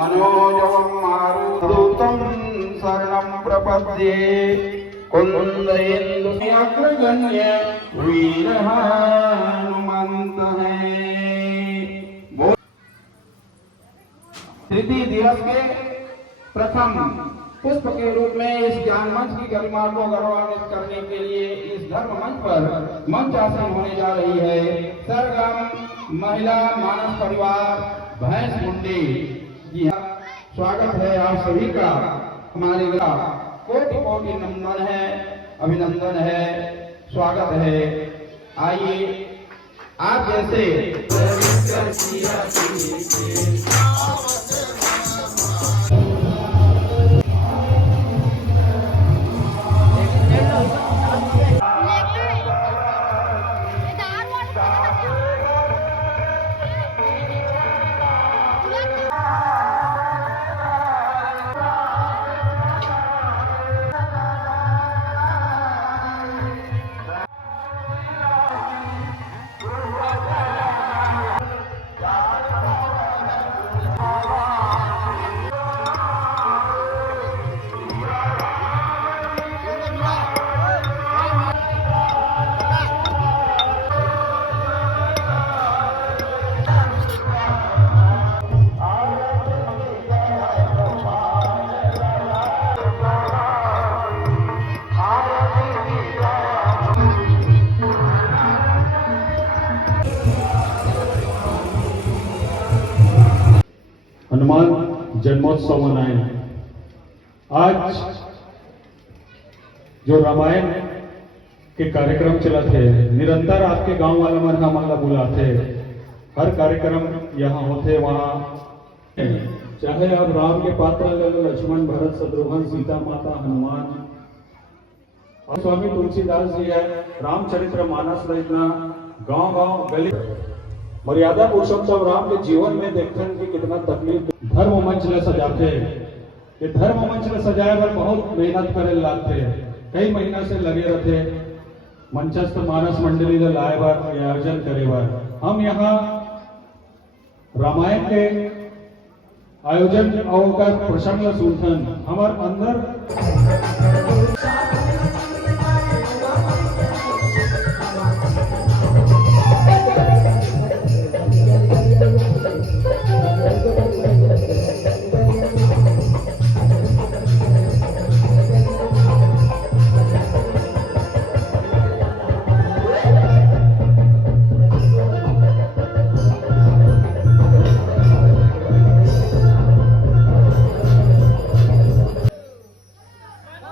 मनोजवं मारुतं शरणं प्रपद्ये कुंदयेन्दुग्रगण्य वीर हनुमंत है। तृतीय दिवस के प्रथम पुष्प के रूप में इस ज्ञान मंच की गरिमा को गौरवान्वित करने के लिए इस धर्म मंच पर मंचासन होने जा रही है सरगम महिला मानस परिवार भैंस मुंडी। जी हाँ, स्वागत है आप सभी का। हमारे कोटि कोटि नमन है, अभिनंदन है, स्वागत है। आइए आप जैसे हनुमान जन्मोत्सव मनाए। आज जो रामायण के कार्यक्रम चला थे, निरंतर आपके गांव वाला मन हमारा बुलाते, हर कार्यक्रम यहाँ होते वहाँ, चाहे अब राम के पात्र ले लो, लक्ष्मण भरत शत्रुघ्न सीता माता हनुमान और स्वामी तुलसीदास जी है। रामचरित्र मानस रचना गांव गांव गली मर्यादा पुरुषोत्तम राम के जीवन में देखते हैं कि कितना तकलीफ। धर्म मंच ले सजाते, ये धर्म मंच ले सजाए पर बहुत मेहनत करे लाते, कई महीना से लगे रहते मंचस्थ मानस मंडली ले लाए बार आयोजन करे बार। हम यहाँ रामायण के आयोजन और प्रसंग सुनथन हमार अंदर